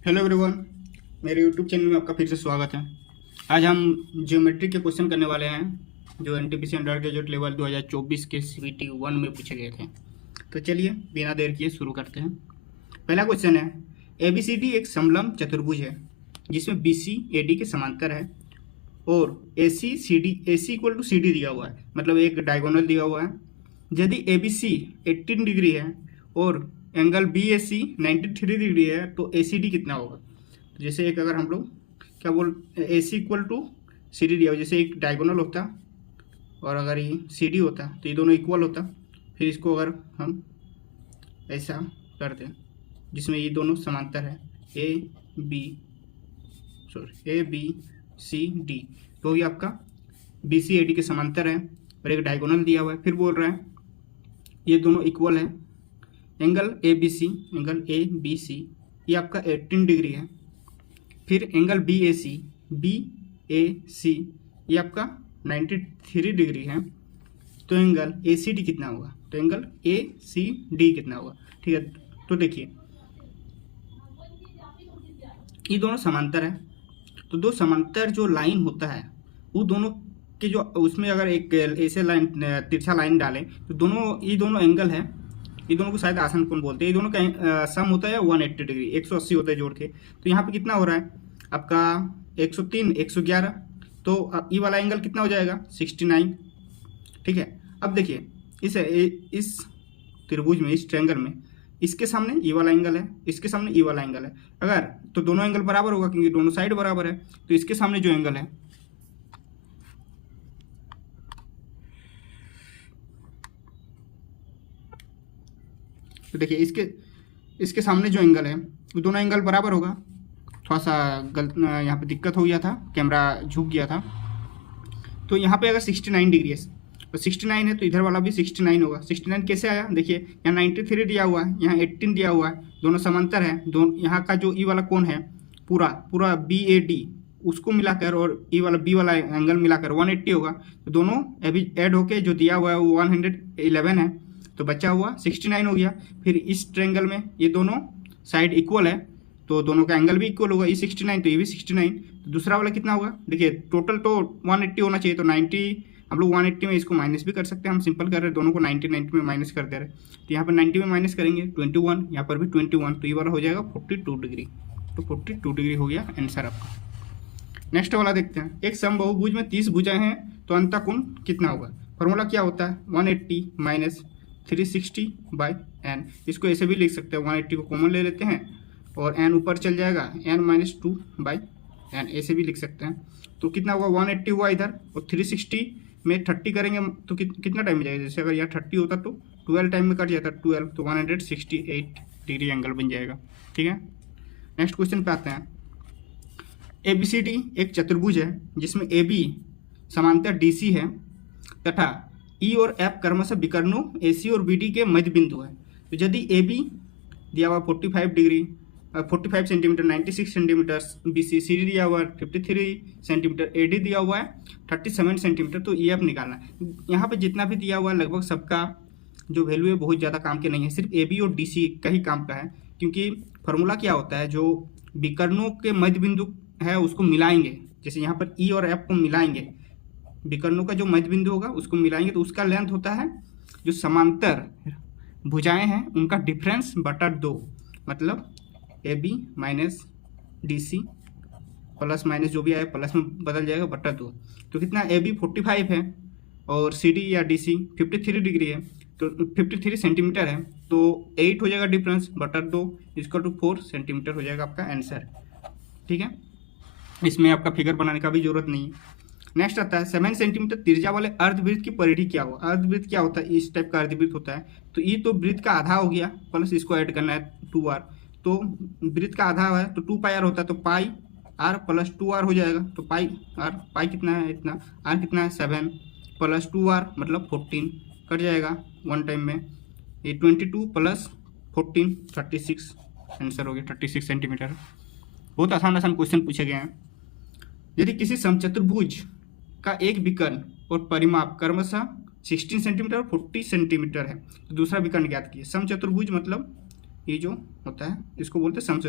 Hello everyone, मेरे YouTube channel में आपका फिर से स्वागत है। आज हम ज्योमेट्री के क्वेश्चन करने वाले हैं जो एनटीपीसी अंडर ग्रेजुएट लेवल 2024 के सीबीटी 1 में पूछे गए थे। तो चलिए बिना देर किए शुरू करते हैं। पहला क्वेश्चन है, एबीसीडी एक समलंब चतुर्भुज है जिसमें बीसी एडी के समांतर है और AC equal to C D दिया हुआ है, मतलब एक डायगोनल दिया हुआ है। यदि एबीसी 18 डिग्री है और एंगल बी ए सी 93 डिग्री है तो ए सी डी कितना होगा। तो जैसे एक अगर हम लोग क्या बोल ए सी इक्वल टू सी डी दिया हो, जैसे एक डायगोनल होता और अगर ये सी डी होता तो ये दोनों इक्वल होता। फिर इसको अगर हम ऐसा करते हैं जिसमें ये दोनों समांतर है ए बी सी डी, तो ये आपका बी सी ए डी के समांतर है और एक डायगोनल दिया हुआ है। फिर बोल रहा है ये दोनों इक्वल है। एंगल ए बी सी ये आपका 18 डिग्री है। फिर एंगल बी ए सी ये आपका 93 डिग्री है। तो एंगल ए सी डी कितना होगा, तो एंगल ए सी डी कितना होगा। ठीक है, तो देखिए ये दोनों समांतर है, तो दो समांतर जो लाइन होता है वो दोनों के जो उसमें अगर एक ऐसे लाइन तिरछा लाइन डालें तो ये दोनों एंगल है, ये दोनों को शायद आसन कोण बोलते हैं। ये दोनों का सम होता है 180 डिग्री, 180 होता है जोड़ के। तो यहाँ पे कितना हो रहा है आपका 103 111, तो ये वाला एंगल कितना हो जाएगा 69। ठीक है, अब देखिए इस त्रिभुज में, इस ट्रायंगल में इसके सामने ये वाला एंगल है, इसके सामने ये वाला एंगल है। अगर तो दोनों एंगल बराबर होगा क्योंकि दोनों साइड बराबर है। तो इसके सामने जो एंगल है तो देखिए इसके सामने जो एंगल है वो दोनों एंगल बराबर होगा। थोड़ा सा यहाँ पे दिक्कत हो गया था, कैमरा झुक गया था। तो यहाँ पे अगर 69 डिग्री है तो 69 है तो इधर वाला भी 69 होगा। 69 कैसे आया, देखिए यहाँ 93 दिया हुआ है, यहाँ 18 दिया हुआ है, दोनों समांतर है। दोनों यहाँ का जो ई वाला कोण है पूरा बी ए डी उसको मिलाकर और ई वाला बी वाला एंगल मिलाकर 180 होगा। तो दोनों अभी ऐड होके जो दिया हुआ है वो 111 है, तो बचा हुआ 69 हो गया। फिर इस ट्रायंगल में ये दोनों साइड इक्वल है तो दोनों का एंगल भी इक्वल होगा, ये 69 तो ये भी 69। तो दूसरा वाला कितना होगा, देखिए टोटल तो 180 होना चाहिए, तो 90 हम लोग 180 में इसको माइनस भी कर सकते हैं। हम सिंपल कर रहे हैं, दोनों को 90 में माइनस कर दे रहे हैं। तो यहाँ पर 90 में माइनस करेंगे 21, यहाँ पर भी 21, तो ये वाला हो जाएगा 42 डिग्री। तो 42 डिग्री हो गया आंसर आपका। नेक्स्ट वाला देखते हैं, एक समबाहुभुज में 30 भुजाएं हैं तो अंतःकोण कितना होगा। फॉर्मूला क्या होता है 180 माइनस 360 बाई एन। इसको ऐसे भी लिख सकते हैं, 180 को कॉमन ले लेते हैं और एन ऊपर चल जाएगा, एन माइनस 2 बाई एन, ऐसे भी लिख सकते हैं। तो कितना हुआ 180 हुआ इधर, और 360 में 30 करेंगे तो कितना टाइम में जाएगा। जैसे अगर यहाँ 30 होता तो 12 टाइम में कट जाता, 12 तो 168 डिग्री एंगल बन जाएगा। ठीक है, नेक्स्ट क्वेश्चन पे आते हैं। एबीसीडी एक चतुर्भुज है जिसमें ए बी समांतर डी सी है तथा ई और एफ क्रमशः विकर्णों ए सी और बी डी के मध्य बिंदु है। तो यदि ए बी दिया हुआ 45 centimetre 96 centimetre, B C D दिया हुआ 53 सेंटीमीटर, ए डी दिया हुआ है 37 सेंटीमीटर, तो ई एफ निकालना है। यहाँ पे जितना भी दिया हुआ है लगभग सबका जो वैल्यू है बहुत ज़्यादा काम के नहीं है, सिर्फ ए बी और डी सी का ही काम का है। क्योंकि फार्मूला क्या होता है, जो विकर्णों के मध्य बिंदु है उसको मिलाएंगे, जैसे यहाँ पर ई और एफ को मिलाएंगे, विकर्णों का जो मध्य बिंदु होगा उसको मिलाएंगे तो उसका लेंथ होता है जो समांतर भुजाएं हैं उनका डिफरेंस बटा 2, मतलब A B minus D C plus minus जो भी आए प्लस में बदल जाएगा बटा 2। तो कितना ए बी 45 है और सी डी या डी सी 53 डिग्री है, तो 53 सेंटीमीटर है, तो 8 हो जाएगा डिफरेंस बटा 2 इक्वल टू 4 सेंटीमीटर हो जाएगा आपका आंसर। ठीक है, इसमें आपका फिगर बनाने का भी जरूरत नहीं है। नेक्स्ट आता है 7 सेंटीमीटर त्रिज्या वाले अर्धवृत्त की परिधि क्या हो। अर्धवृत्त क्या होता है, इस टाइप का अर्धवृत्त होता है। तो ये तो वृत्त का आधा हो गया, प्लस इसको ऐड करना है 2r, तो वृत्त का आधा है तो 2 पाई आर होता है, तो पाई आर प्लस 2r हो जाएगा। तो पाई कितना है, इतना, आर कितना है 7 प्लस 2r मतलब 14 कट जाएगा 1 टाइम में। ये 22 प्लस 14 36 आंसर हो गया 36 सेंटीमीटर। बहुत आसान क्वेश्चन पूछे गए हैं। यदि किसी समचतुर्भुज का एक विकर्ण और परिमाप क्रमशः 16 सेंटीमीटर और 40 सेंटीमीटर है तो दूसरा विकर्ण ज्ञात कीजिए। समचतुर्भुज मतलब ये जो होता है इसको बोलते हैं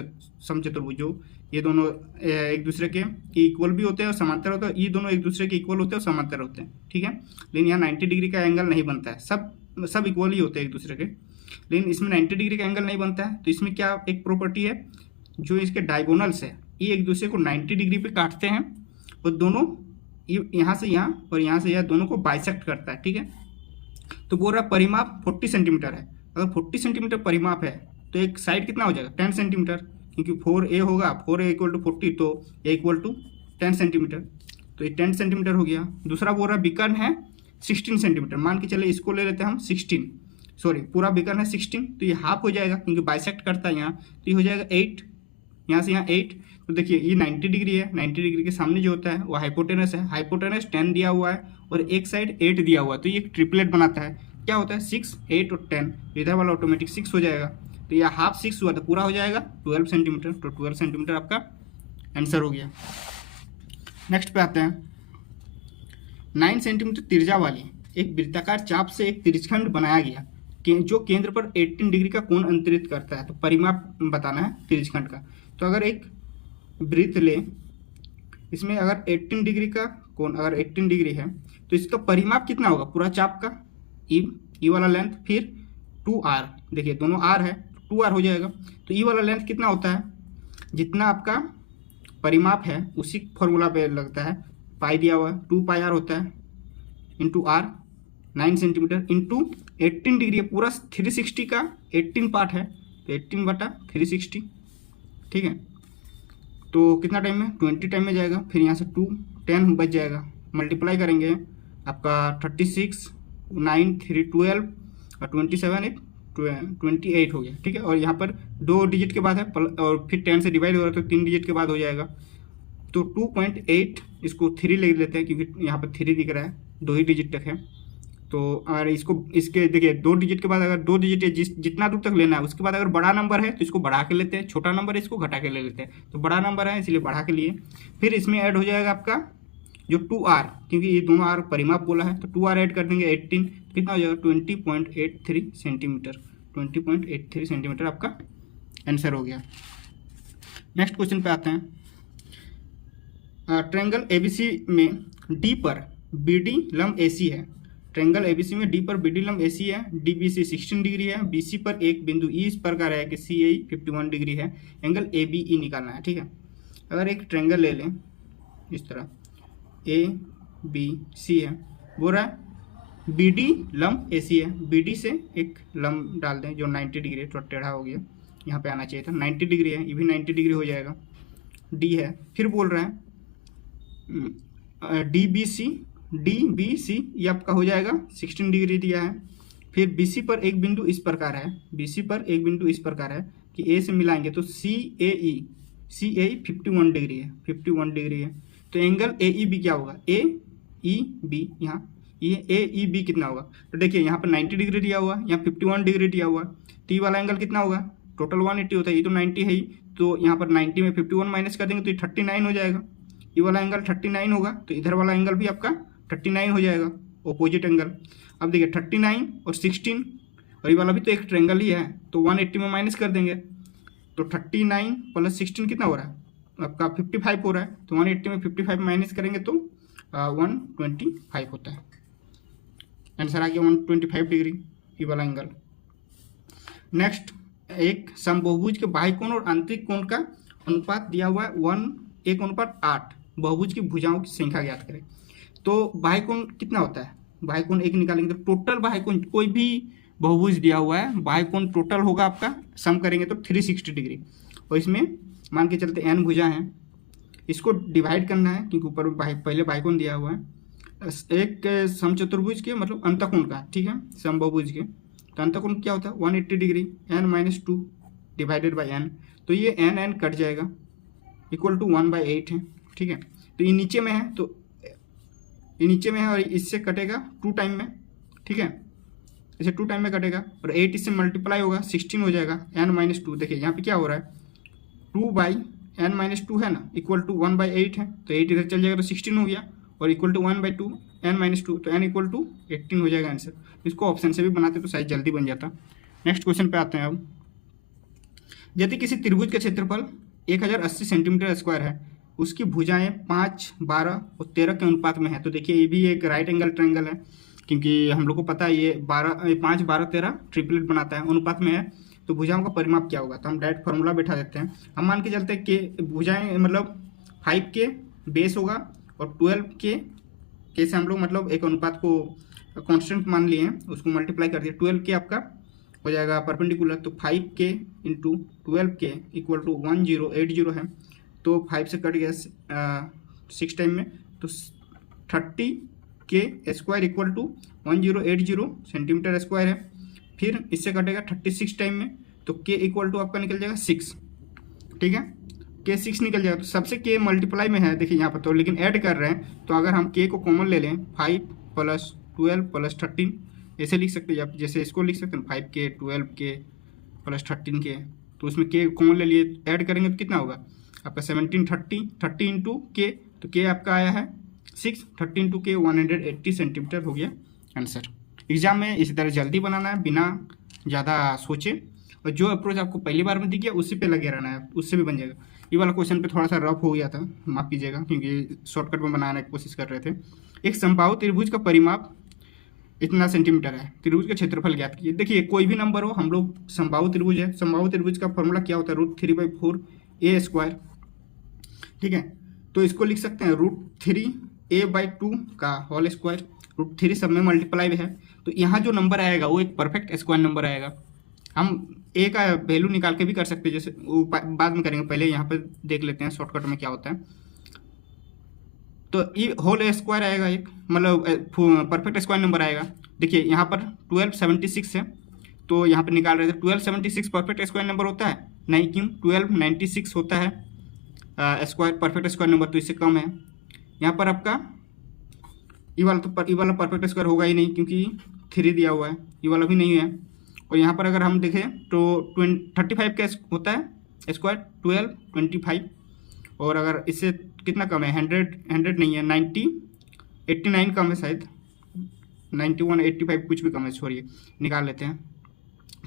समचतुर्भुज। जो ये दोनों एक दूसरे के इक्वल भी होते हैं और समांतर होते हैं, ये दोनों एक दूसरे के इक्वल होते हैं और समांतर होते हैं, ठीक है। लेकिन यहाँ 90 डिग्री का एंगल नहीं बनता है, सब इक्वल ही होते हैं एक दूसरे के, लेकिन इसमें 90 डिग्री का एंगल नहीं बनता है। तो इसमें क्या एक प्रॉपर्टी है, जो इसके डायगोनल्स है ये एक दूसरे को 90 डिग्री पे काटते हैं और दोनों यहाँ से यहाँ और यहाँ से यहाँ दोनों को बाइसेक्ट करता है, ठीक है। तो बोल रहा परिमाप 40 सेंटीमीटर है। अगर 40 सेंटीमीटर परिमाप है तो एक साइड कितना हो जाएगा 10 सेंटीमीटर, क्योंकि 4A होगा, 4A इक्वल टू 40, तो A इक्वल टू 10 सेंटीमीटर, तो ये 10 सेंटीमीटर हो गया। दूसरा बोल रहा विकर्ण है 16 सेंटीमीटर, मान के चले इसको ले लेते हैं हम 16, सॉरी पूरा विकर्ण है 16, तो ये हाफ हो जाएगा क्योंकि बाइसेक्ट करता है यहाँ, तो ये हो जाएगा 8, यहाँ से यहाँ 8। तो देखिए ये 90 डिग्री है, 90 डिग्री के सामने जो होता है वो हाइपोटेनस है, हाइपोटेनस 10 दिया हुआ है और एक साइड 8 दिया हुआ है, तो ये एक ट्रिपलेट बनाता है। क्या होता है 6, 8 और 10, इधर वाला ऑटोमेटिक 6 हो जाएगा, तो यह हाफ 6 हुआ तो पूरा हो जाएगा 12 सेंटीमीटर, तो 12 सेंटीमीटर आपका आंसर हो गया। नेक्स्ट पे आते हैं, 9 सेंटीमीटर त्रिज्या वाली एक वृत्ताकार चाप से एक त्रिज्यखंड बनाया गया जो केंद्र पर 18 डिग्री का कोण अंतरित करता है। तो परिमाप बताना है त्रिज्यखंड का। तो अगर एक वृत्त ले, इसमें अगर 18 डिग्री का कोण, अगर 18 डिग्री है तो इसका परिमाप कितना होगा पूरा चाप का, ई वाला लेंथ, फिर 2r, देखिए दोनों r है 2r हो जाएगा। तो ई वाला लेंथ कितना होता है, जितना आपका परिमाप है उसी फॉर्मूला पे लगता है, पाई दिया हुआ है 2 पाई r होता है into r, 9 centimetre into 18 degree है, पूरा 360 का 18 पार्ट है तो 18/360, ठीक है। तो कितना टाइम में 20 टाइम में जाएगा, फिर यहाँ से 2 10 बच जाएगा, मल्टीप्लाई करेंगे आपका 36 9 3 12 और 27 1 28 हो गया, ठीक है। और यहाँ पर 2 डिजिट के बाद है और फिर 10 से डिवाइड हो रहा है तो 3 डिजिट के बाद हो जाएगा। तो 2.8 इसको 3 ले लेते हैं क्योंकि यहाँ पर 3 दिख रहा है, 2 ही डिजिट तक है। तो अगर इसके देखिए 2 डिजिट के बाद अगर 2 डिजिट जितना दूर तक लेना है उसके बाद अगर बड़ा नंबर है तो इसको बढ़ा के लेते हैं, छोटा नंबर है इसको घटा के ले लेते हैं। तो बड़ा नंबर है इसलिए बढ़ा के लिए, फिर इसमें ऐड हो जाएगा आपका जो 2r, क्योंकि ये दोनों r परिमाप बोला है तो 2r ऐड कर देंगे 18, कितना हो जाएगा 20.83 सेंटीमीटर, 20.83 सेंटीमीटर आपका आंसर हो गया। नेक्स्ट क्वेश्चन पे आते हैं, ट्रायंगल ABC में D पर BD लंब AC है। ट्रायंगल ABC में D पर BD लंब AC है, DBC 16 डिग्री है, BC पर एक बिंदु E इस प्रकार है कि CAE 51 डिग्री है, एंगल ABE निकालना है, ठीक है। अगर एक ट्रायंगल ले लें इस तरह ABC है, बोल रहा है BD लंब AC है, BD से एक लंब डाल दें जो 90 डिग्री है, थोड़ा टेढ़ा हो गया, यहाँ पे आना चाहिए था, 90 डिग्री है, ये भी 90 डिग्री हो जाएगा, D है। फिर बोल रहा है DBC ये आपका हो जाएगा 16 डिग्री दिया है। फिर BC पर एक बिंदु इस प्रकार है, BC पर एक बिंदु इस प्रकार है कि A से मिलाएंगे तो CAE 51 डिग्री है, 51 डिग्री है। तो एंगल AEB क्या होगा, AEB, यहाँ ये AEB कितना होगा, तो देखिए यहाँ पर 90 डिग्री दिया हुआ, यहाँ 51 डिग्री दिया हुआ, तो ये वाला एंगल कितना होगा, टोटल 180 होता है, ये तो 90 है ही, तो यहाँ पर 90 में 51 माइनस कर देंगे तो ये 39 हो जाएगा, ये वाला एंगल 39 होगा, तो इधर वाला एंगल भी आपका 39 हो जाएगा, ओपोजिट एंगल। अब देखिए 39 और 16 और ये वाला भी तो एक ट्रायंगल ही है, तो 180 में माइनस कर देंगे तो 39 प्लस 16 कितना हो रहा है आपका 55 हो रहा है, तो 180 में 55 माइनस करेंगे तो 125 होता है, आंसर आ गया 125 डिग्री ये वाला एंगल। नेक्स्ट, एक समबहुभुज के बाह्य कोण और आंतरिक कोण का अनुपात दिया हुआ है 1:8, बहुभुज की भुजाओं की संख्या ज्ञात करें। तो बाह्य कोण कितना होता है, बाह्य कोण एक निकालेंगे तो टोटल बाह्य कोण, कोई भी बहुभुज दिया हुआ है बाह्य कोण टोटल होगा आपका, सम करेंगे तो 360 डिग्री, और इसमें मान के चलते n भुजा हैं, इसको डिवाइड करना है क्योंकि ऊपर पहले बाह्य कोण दिया हुआ है, एक समचतुर्भुज के मतलब अंतःकोण का, ठीक है, समबहुभुज के, तो अंतःकोण क्या होता है 180 degree, n-2 divided by n, तो ये n कट जाएगा इक्वल टू 1/8 है, ठीक है। तो ये नीचे में है तो ये नीचे में है और इससे कटेगा 2 टाइम में, ठीक है, इसे 2 टाइम में कटेगा और 8 इससे मल्टीप्लाई होगा 16 हो जाएगा, n-2, देखिए यहाँ पे क्या हो रहा है 2/n-2 है ना, इक्वल टू 1/8 है, तो 8 इधर चल जाएगा तो 16 हो गया और इक्वल टू 1/2 n-2, तो n इक्वल टू 18 हो जाएगा आंसर। इसको ऑप्शन से भी बनाते तो शायद जल्दी बन जाता। नेक्स्ट क्वेश्चन पे आते हैं अब, यदि किसी त्रिभुज का क्षेत्रफल 1080 सेंटीमीटर स्क्वायर है, उसकी भुजाएं 5, 12 और 13 के अनुपात में है। तो देखिए ये भी एक राइट एंगल ट्रायंगल है, क्योंकि हम लोग को पता है ये 5, 12, 13 ट्रिपलेट बनाता है, अनुपात में है। तो भुजाओं का परिमाप क्या होगा, तो हम डायरेक्ट फार्मूला बैठा देते हैं। हम मान के चलते हैं कि भुजाएं मतलब 5 के बेस होगा और 12 के से हम लोग मतलब एक अनुपात को कांस्टेंट मान लिए हैं, उसको मल्टीप्लाई कर दिया। 12 के आपका हो जाएगा परपेंडिकुलर, तो 5 के इंटू 12 के इक्वल टू 1080 है। तो 5 से कट गया 6 टाइम में, तो 30 के square equal to 1080 centimetre square है। फिर इससे कटेगा 36 टाइम में, तो के इक्वल टू आपका निकल जाएगा 6, ठीक है, के 6 निकल जाएगा। तो सबसे के मल्टीप्लाई में है देखिए यहाँ पर, तो लेकिन ऐड कर रहे हैं, तो अगर हम के को कॉमन ले लें 5 + 12 + 13 ऐसे लिख सकते हैं आप, जैसे इसको लिख सकते हैं 5 के 12 के + 13 के, तो उसमें के कॉमन ले लिए, ऐड करेंगे तो कितना होगा आपका 17, 30 इंटू के, तो के आपका आया है 6, 30 इंटू के 180 सेंटीमीटर हो गया आंसर। एग्जाम में इसी तरह जल्दी बनाना है बिना ज़्यादा सोचे, और जो अप्रोच आपको पहली बार में दिख गया उसी पे लगे रहना है, उससे भी बन जाएगा। ये वाला क्वेश्चन पे थोड़ा सा रफ हो गया था, माफ कीजिएगा, क्योंकि शॉर्टकट में बनाने की कोशिश कर रहे थे। एक समबाहु त्रिभुज का परिमाप इतना सेंटीमीटर है, त्रिभुज का क्षेत्रफल ज्ञात कीजिए। देखिए कोई भी नंबर हो, हम लोग समबाहु त्रिभुज है, समबाहु त्रिभुज का फॉर्मूला क्या होता है, √3/4 a², ठीक है। तो इसको लिख सकते हैं √3a/2 का होल स्क्वायर, √3 सब में मल्टीप्लाई है, तो यहाँ जो नंबर आएगा वो एक परफेक्ट स्क्वायर नंबर आएगा। हम ए का वैल्यू निकाल के भी कर सकते हैं, जैसे वो बाद में करेंगे, पहले यहाँ पर देख लेते हैं शॉर्टकट में क्या होता है। तो ये होल स्क्वायर आएगा एक, मतलब परफेक्ट स्क्वायर नंबर आएगा। देखिए यहाँ पर 1276 है, तो यहाँ पर निकाल रहे थे 1276 परफेक्ट स्क्वायर नंबर होता है नहीं, क्यों 1296 होता है स्क्वायर परफेक्ट स्क्वायर नंबर, तो इससे कम है। यहाँ पर आपका ये वाला परफेक्ट स्क्वायर होगा ही नहीं, क्योंकि 3 दिया हुआ है, ये वाला भी नहीं है। और यहाँ पर अगर हम देखें तो 35 का होता है स्क्वायर, 12, 25, और अगर इससे कितना कम है 100 नहीं है, 90, 89 कम है शायद, 91, 85 कुछ भी कम है, छोड़िए निकाल लेते हैं।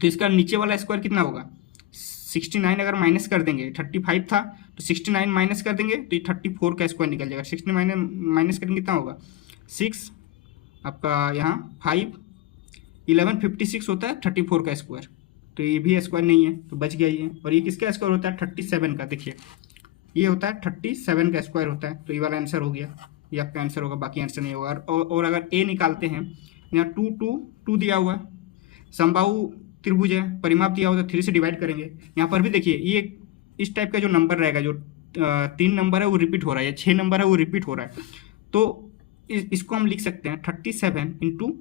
तो इसका नीचे वाला स्क्वायर कितना होगा 69, अगर माइनस कर देंगे 35 था तो 69 माइनस कर देंगे तो ये 34 का स्क्वायर निकल जाएगा। 69 माइनस करेंगे कितना होगा 6, आपका यहाँ 5, 1156 होता है 34 का स्क्वायर, तो ये भी स्क्वायर नहीं है, तो बच गया ये। और ये किसका स्क्वायर होता है 37 का, देखिए ये होता है 37 का स्क्वायर होता है, तो ये वाला आंसर हो गया, ये आपका आंसर होगा, बाकी आंसर नहीं होगा। और अगर ए निकालते हैं, यहाँ 2, 2, 2 दिया हुआ है, समबाहु त्रिभुज है, परिमाप दिया हुआ है, 3 से डिवाइड करेंगे। यहाँ पर भी देखिए ये इस टाइप का जो नंबर रहेगा, जो 3 नंबर है वो रिपीट हो रहा है, या 6 नंबर है वो रिपीट हो रहा है, तो इसको हम लिख सकते हैं 37 इंटू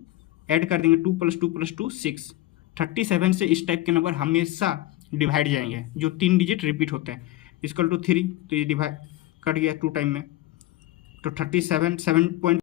ऐड कर देंगे 2 + 2 + 2 6। 37 से इस टाइप के नंबर हमेशा डिवाइड जाएंगे, जो 3 डिजिट रिपीट होते हैं, इक्वल टू 3, तो ये डिवाइड कट गया 2 टाइम में, तो 37 7